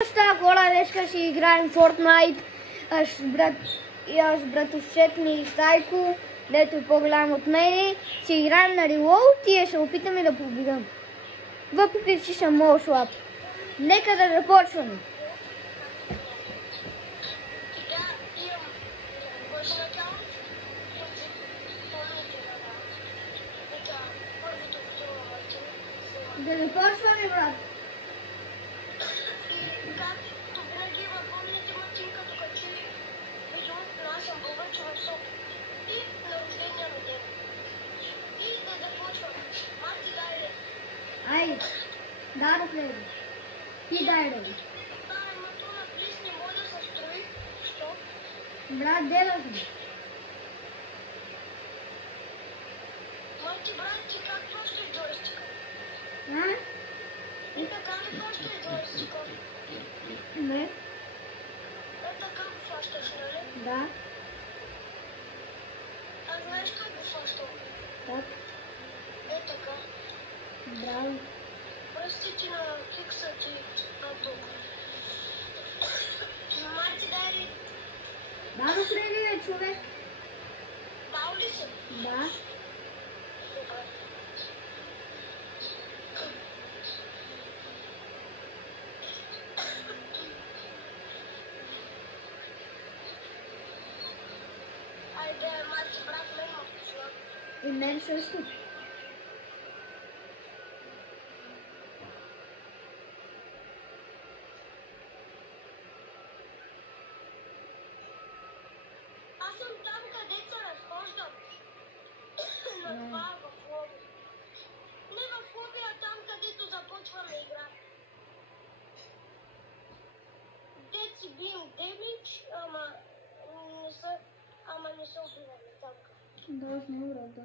Хора, днеска си играем Fortnite. Аз братовчет ми и Стайко, дето е по-голям от мене. Си играем на Reload и ще опитаме да победам. Въпреки че съм много слаб. Нека да започваме. Да започваме, брат. Айде, дай да влезе. Ти дай да. Брат, дела съм. Майки, брат, ти как просто и джойстика? А? И така ли просто и джойстика? Не. Е, така го фащаш, нали? Да. А знаеш как го фащам? Так. Е, така. Браво. Пръсти ти на кикса ти на тук. Майки, дай ли? Да, да влезе, човек. Дал ли си? Да. Добре. Айде, майки, брат, мен ме пусна. И мен също. Аз съм там, където се разхождам. На това в лоби. Не в лоби, а там, където започваме игра. Дет си бием демидж, ама не се убиваме там. Да, с него, брат, да.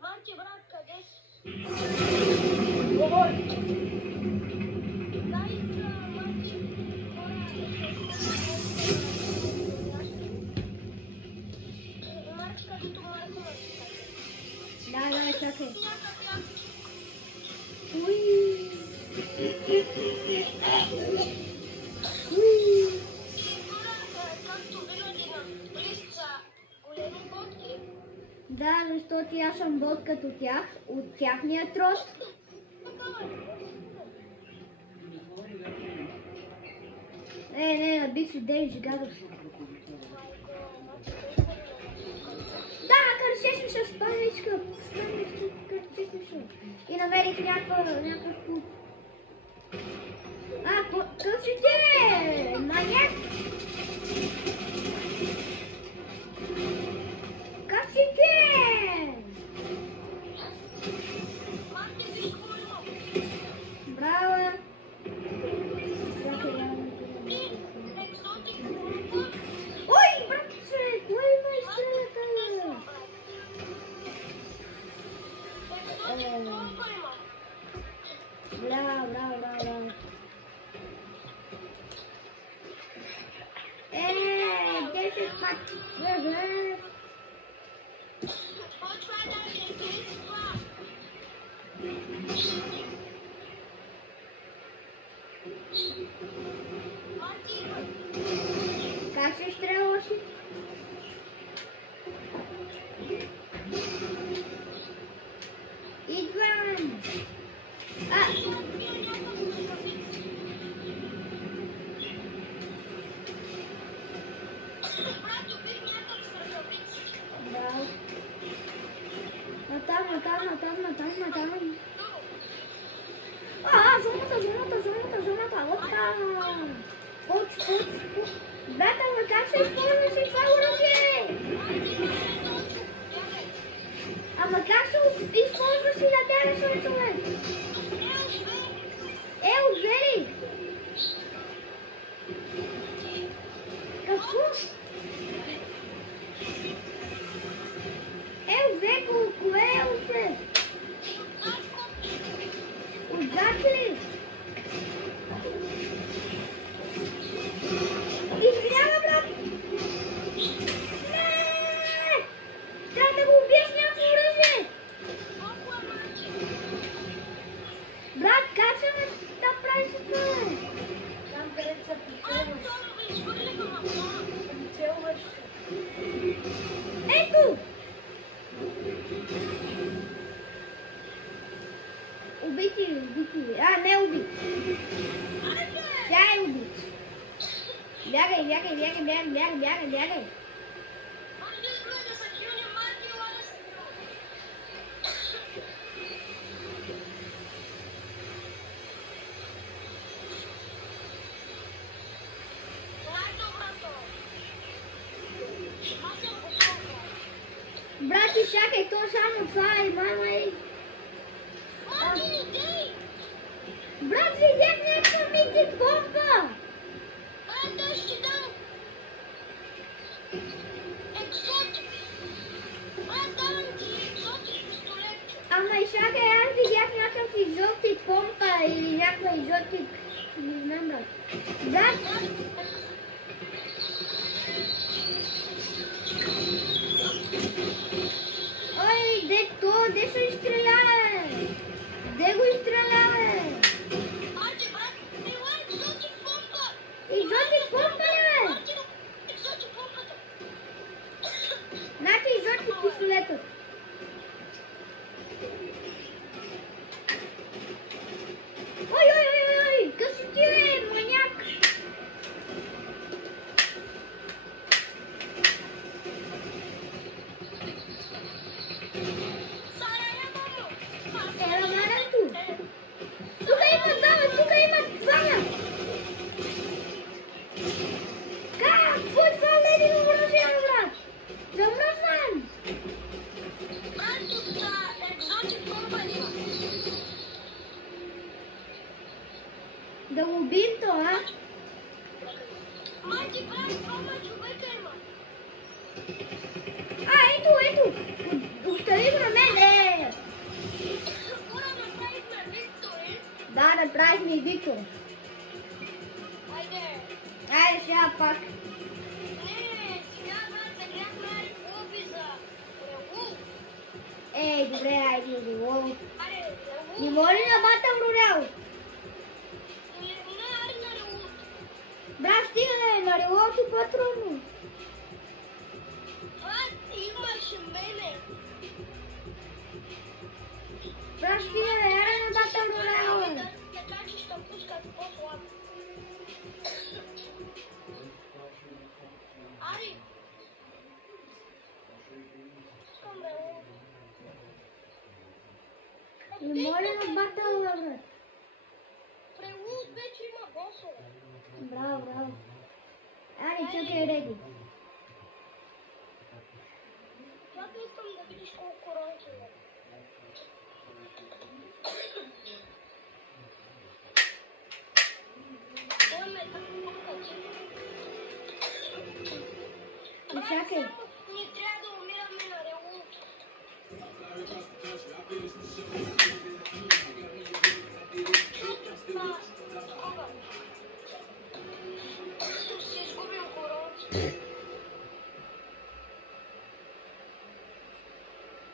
Марти, брат, къде си? Ой! Дай за Марти. Марти, където Марко ме Да, да, чакай. някак. Уй! Както винаги на близк са големи ботки. Да, защото аз съм бот като тях, от тяхния трос. Не, набих си Дейджи, гадов. Да, кършеш ми с паничка. Кършеш ми с. И намерих някакъв пут. Къв си ти? Маньяк! Как си ти? Марти, виж какво имам. Браво! И екзотик група. Ой, братче, кой ме изстреляка? Екзотик група имам. Браво. 10 пъти. Почвай да ми летиш това. Марти, Как се стрелваш? Идвам! вие някак ме забити. Брато, вие някак се забити. Браво! Натам! Зоната! Опа! Бета, ма как се използваш и това оръжие? Ама как се използваш и на тебе слънцове? Отвери! Какво? Отвери, кое е отвери? Отзад ли? Извинява, брат! Не! Трябва да го убиеш някакво оръжие! Ето! Убити ли? А, не убит. Тя е убит. Бягай. Брати, чакай, то само това е, мама е. Брат, видях някаква мити бомба! Да ще дам екзотик. Давам ти екзотик пистолет. Ама и чакай, аз видях някакъв изотик помпа или някаква изотик... Не знам, брат. Брат! Ой, де се изстрелява? Де го изстрелява? Айде, брат, ела екзотик помпа. Изотик помпа ли, бе? Екзотик помпата. Значи изотик пистолетът. Ой, къси ти, бе, маняк! Ела, Марето! Тука има Ваня! Какво е това ледено оръжие, брат? Замръзвам! Брат, от екзотик помпа има. Да го убием то, а? Майки, брат, двама човека има. Ето! Остави го на мен, Скоро направихме Виктори. Да, направихме и Виктор. Айде сега пак. Не, сега, брат, загряхме лоби за Ревул. Ей, добре, айде, Револ. Айде, Не Ревул. може на Батъл Роял. Не, айде на Ревул. Брат, стига, на Револ ти по-трудно. Брат, имаше мене. Брат, стига, айде на Батъл Роял. Така че ще пускат по-слабо. Ари! Искам Ревул. Не може на Батъл Роял, брат. Ревул вече има босове. Браво. Айде, чакай, реди. Чакай, искам да видиш колко ронки има. Чакай. Ние трябва да умираме на Ревул. Ще изгубим коронки.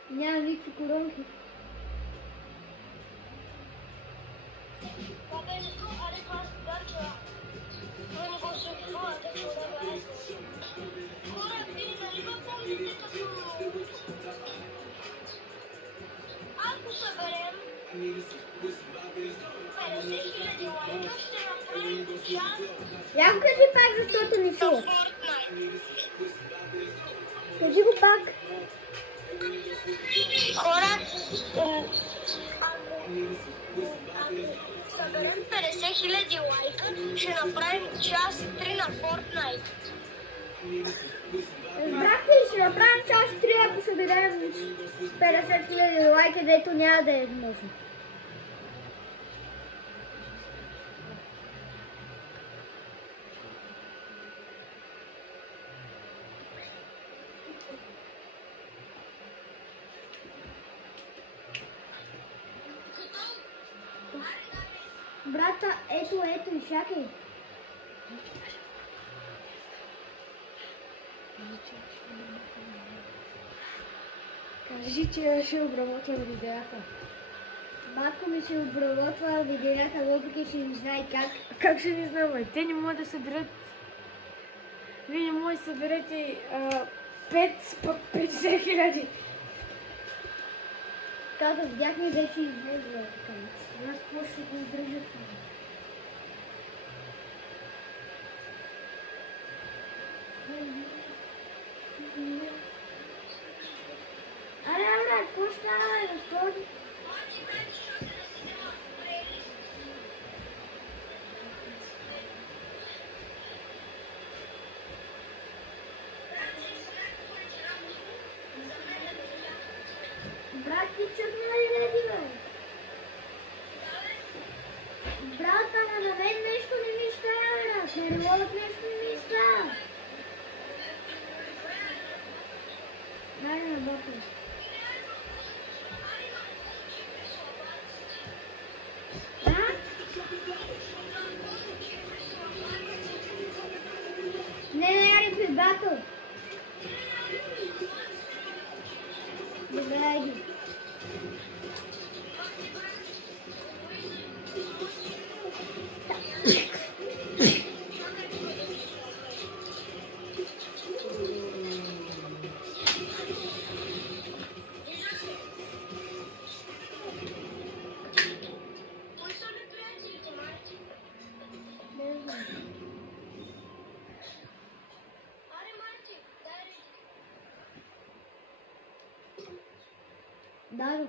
Няма никакви коронки. Това беше то, аре това се гарча. Това не го съществувате, че да бъде. Хора, вие нали ме помните като... Ако съберем 50 000 лайка, ще направим час Я го кажи пак, защото не за чуя. Fortnite. Кажи го пак. Хора, ако съберем 50 000 лайка, ще направим час 3 на Fortnite. Разбрахте ли, ще направим час 3, ако съберем 50 000 лайка, дето няма да е възможно. Брата, ето, чакай. Кажи, че ще обработвам видеята. Батко ми ще обработва видеята, въпреки че не знае как. Как ще не знам, те не могат да съберат Вие може съберете 50 хиляди. Като видяхме, беше излезла. Нас какво ще го издържат? Аре, какво ще става, разходи? Брат, ти чудна ли реди, бе? Брат, ама на мен нещо не ми става, брат. Не револът нещо не ми става. Дай на бока. Не, ари при батъл. Добре, айди. Даро.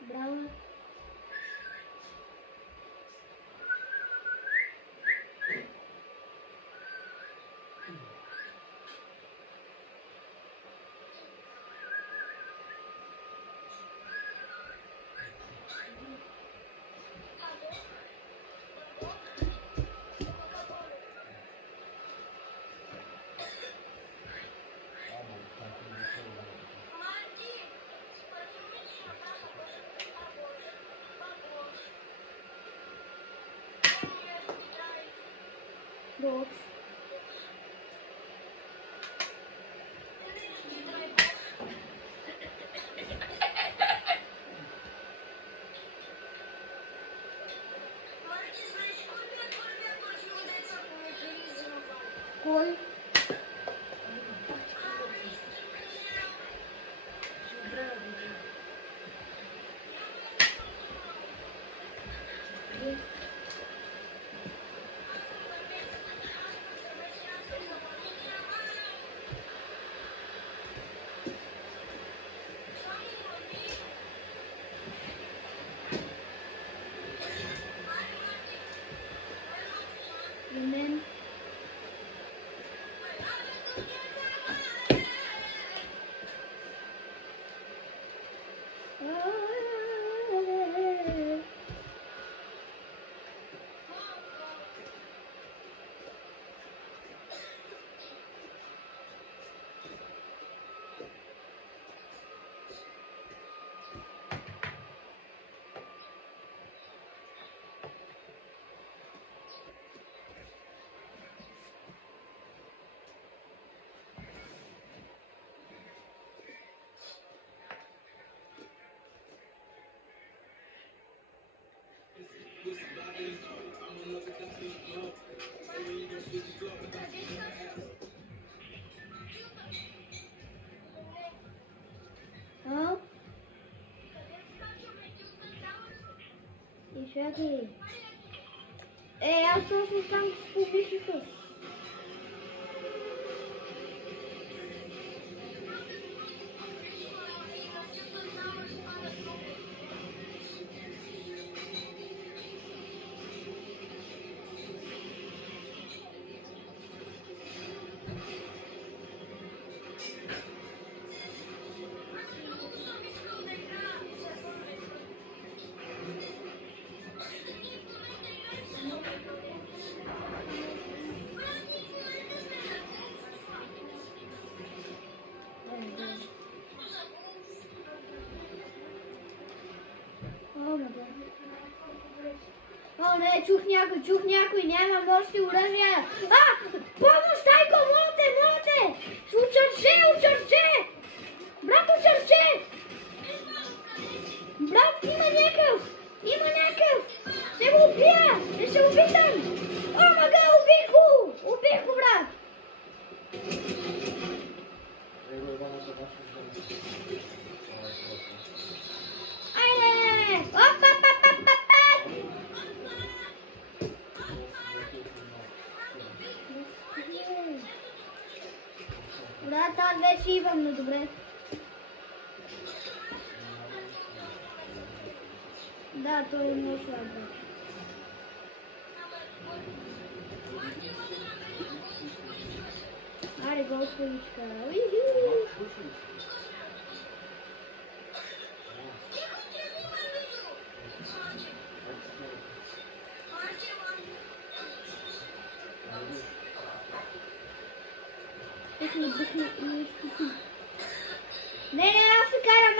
Браво. Добре. Кой? Amen. Чакай. Аз точно там с публичното. О, не, чух някой, нямам още оръжия. Помощ, Тайко, моля те! брат, аз вече идвам, но добре. Да, той е много слаб, брат. Аре, господичка. Не, аз се карам.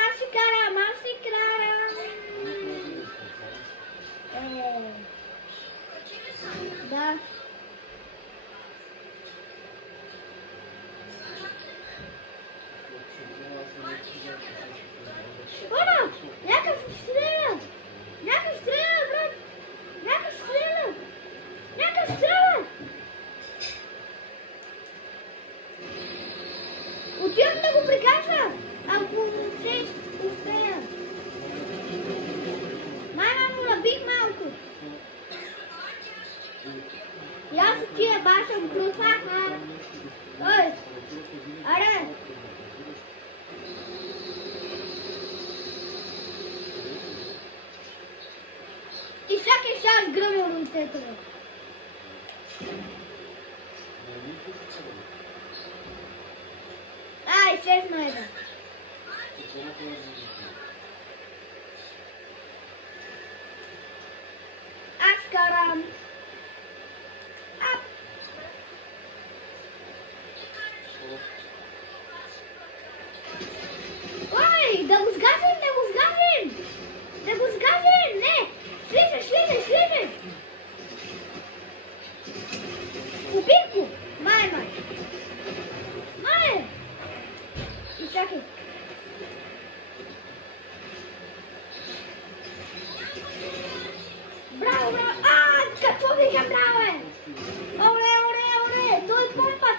Да. Оно! Някак стрелят, брат! Някак стрелят! Отивам да го прикажа, ако се успея. Мама му набих малко. И аз отива, баша го крутваха. Ой! Аре! И всяки час гръмва ръцете. Ай, 6-1. Аз карам. Ап. Ой, да го сгазим! Не! Слизай! Убих го! Май! И чакай. Браво! Какво викам, браво е? Оле! Той помпа!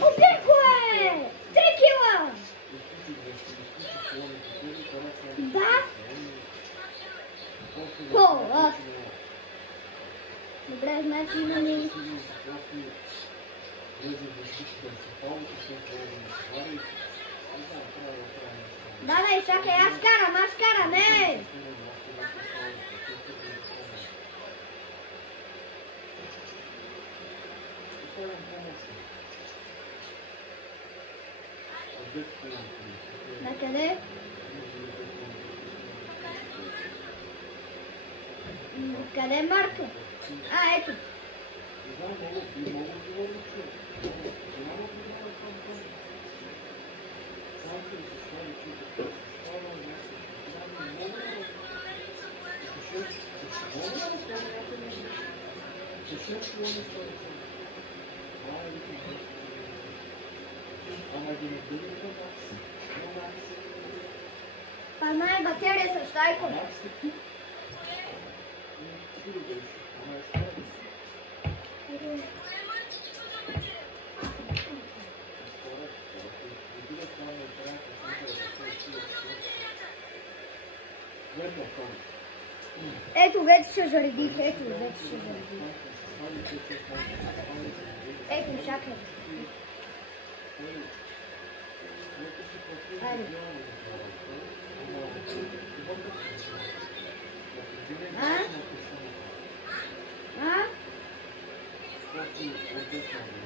Убих го е! 3 кила! Да? Добре, значи имаме... Да, чакай, аз карам, не! Накъде? Къде е Марко? Ето. Панай батерия с Стайко. Ето вече ще заредих, Ето, чакай. Айде.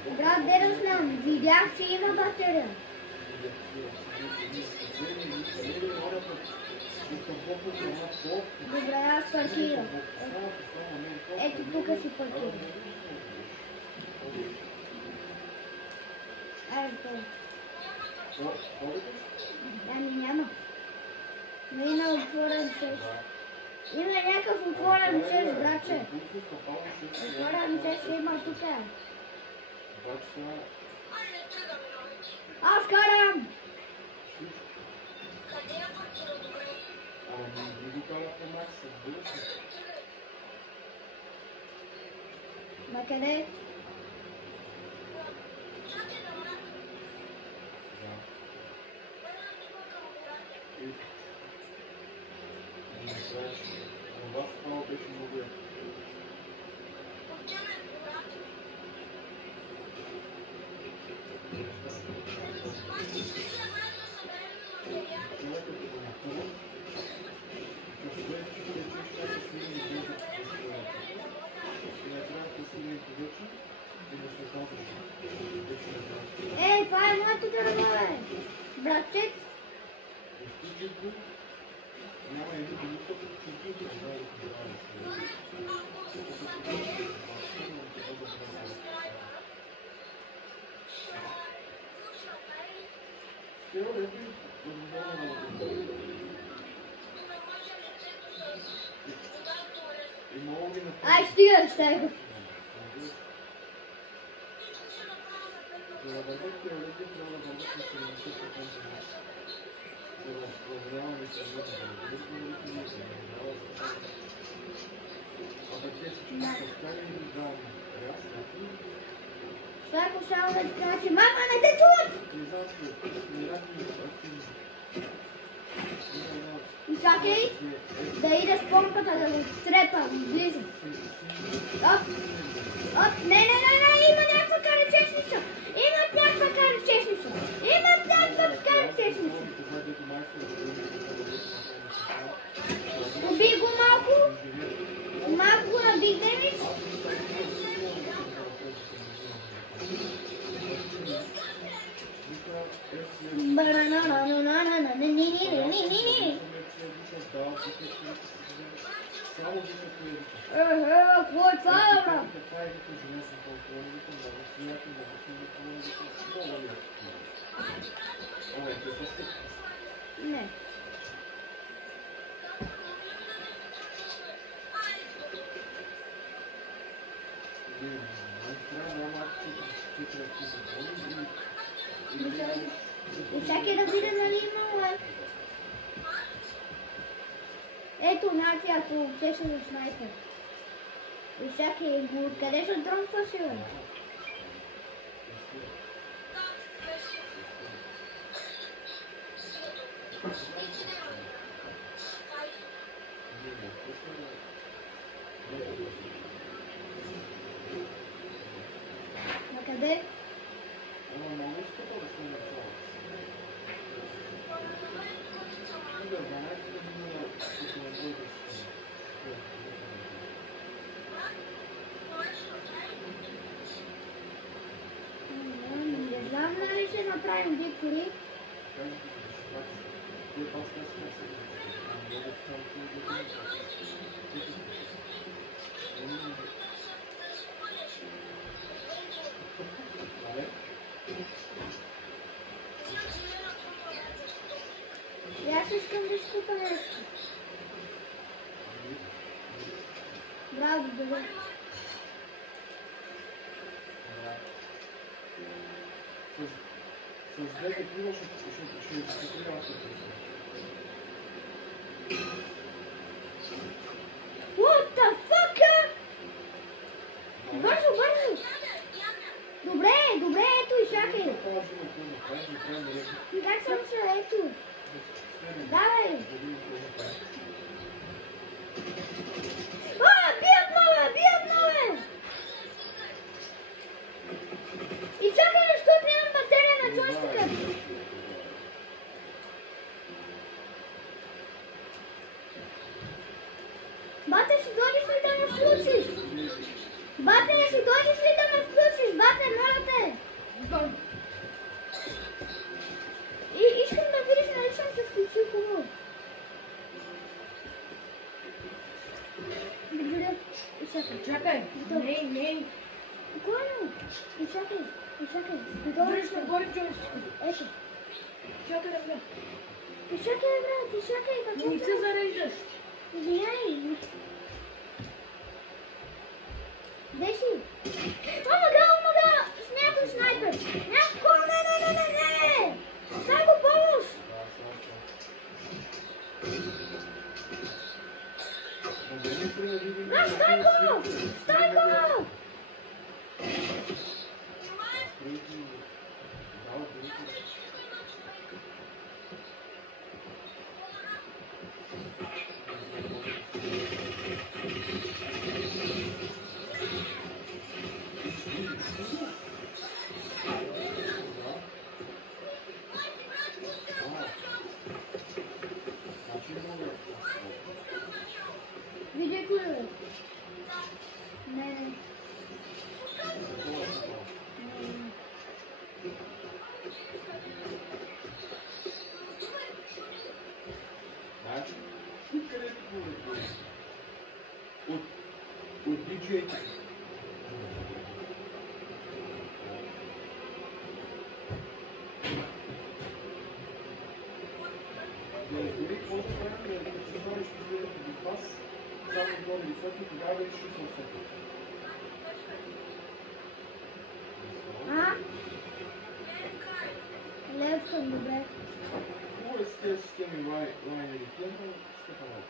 Брат, де да знам, видях, че има батерия. Добре, аз паркирам. Ето тук си паркирам. Айде това. Ами няма. Но има отворен чест. Има някакъв отворен чест, братче. Отворен чест има тук. Аз карам! На къде? Ай, стига, стига. Стайко само да ти кажа, че мама, не те чуват! Чакай да иде с помпата да го трепа близо. Оп, оп, не, има някаква карачешница. Имат някаква карачешница. Уби го малко го наби демис. Какво е това, бра? Не. И всяки да види дали има лайк. Ето, някакви, ако чеше за снайпер. И всяки, къде са дронства си, бе? На къде? Не знам дали ще направим дикори. И аз искам да изкупа нещо. Браво, добре. С двете крила ще изкупи още. What the fuck? Бързо! Добре, ето и чакай. Как съм се, ето? Давай! Бият ме! И чакай, защото нямам батерия на джойстика. Бате, ще дойдеш ли да ме включиш? Бате, моля те! И искам да видиш, нали съм се включил хубаво. Благодаря. И чакай. Не. Буквално. И чакай. Виж на горе джойстика. Ето. Чакай да влезе. И чакай, какво Не се зареждаш. Извиняй. Де си? Омага! С някой снайпер! Не! Стай го помощ! Стай го! Видео ли? Не. Значи, тук където го ръкваме. От DJ-та. Да разбери какво да правим, да се сториш последното до вас, само горе високи, тогава вече ще се усетим. Левкам, добре. Много е с тези системи лайнери, клемпа, скъпа много.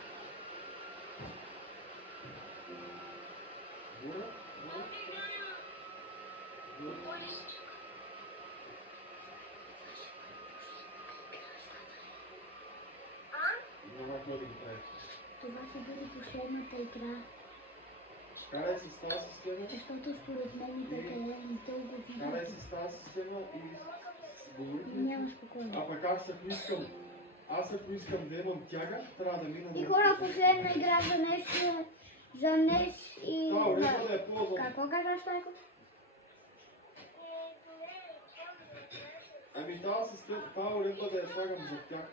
Горе, горе. Няма какво да ги прави. Това ще бъде последната игра, Карай с тази система. защото според мен и прекалено дълго Карай с тази система и си говорите. няма спокойно. А пък аз ако искам да имам тяга, трябва да мина И на... хора, последна игра за днес и... Това уредба да я ползвам. Какво казваш, Тайко? Ами тази уредба да я слагам зад тях.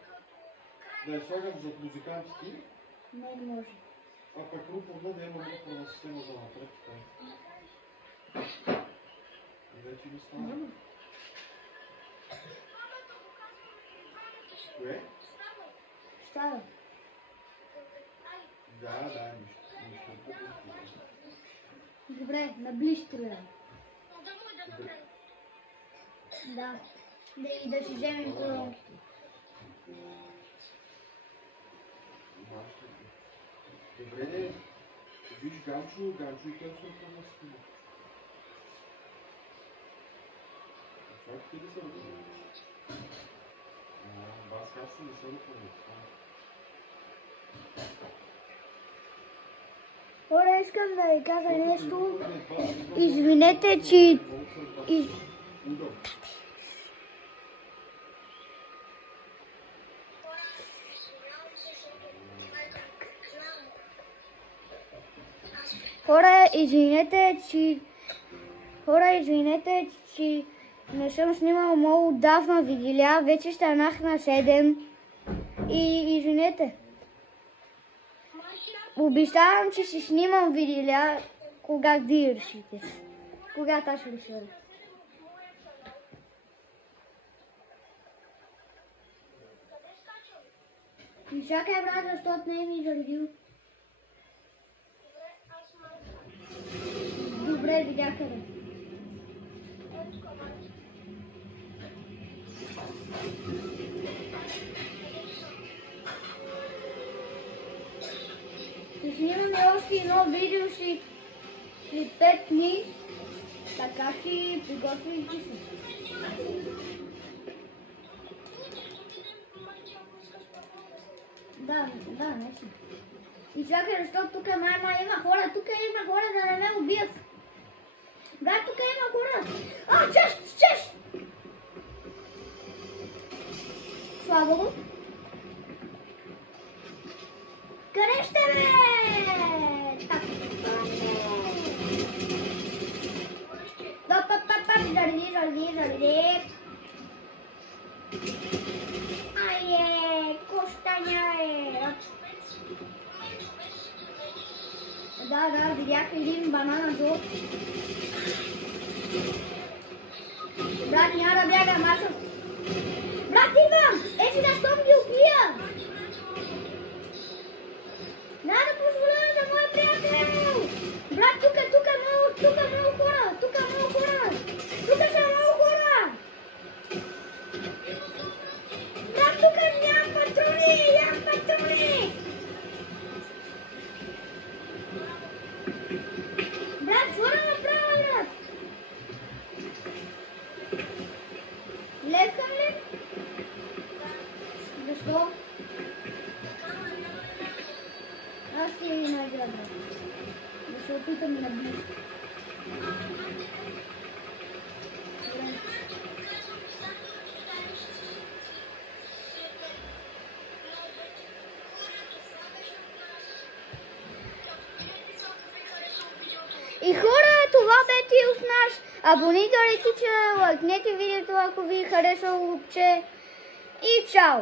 Да я слагам зад музикантите, Не може. а пък рупорна да имам рупорна система за напред. И вече ми става. Няма. Кое? Става. Да, нищо. Добре, наближ стреляй. Да. И да си вземем колонките. Добре, не. Виж Ганчо и той са ръководна система. Фактите ли са ръководни? Бас Хасен не са ръководни. Хора, искам да ви кажа нещо. Извинете, че... Хора, извинете, че не съм снимал много отдавна видеа, вече станах на 7 и извинете. Обещавам, че си снимам видеа, когато вие решите. Когато аз реша. И чакай, брат, защото не ми заредил. Добре, видя къде. Ще снимаме още едно видео след 5 дни, така че приготвяйте се. Да, наистина. И чакай, защото тук има хора, да не ме убият. Да, тук има хора. Чест! Слава го. Къде сте, бе? Зареди. Кощаня е. Да, видях един банана зор. Брат, няма да бягам, аз съм... Брат, идвам! Ето защо ги убия! Няма да позволя за моя приятел! Брат, тук много хора! Тук са много хора! Брат, тук нямам патрони! Брат, хора направо, брат! Лескам ли? Защо? Аз ще ви награда. Да се опитам на близко. И хора, това бе ти от нас. Абонирайте се, лайкнете видеото, ако ви е харесало въобще. И чао!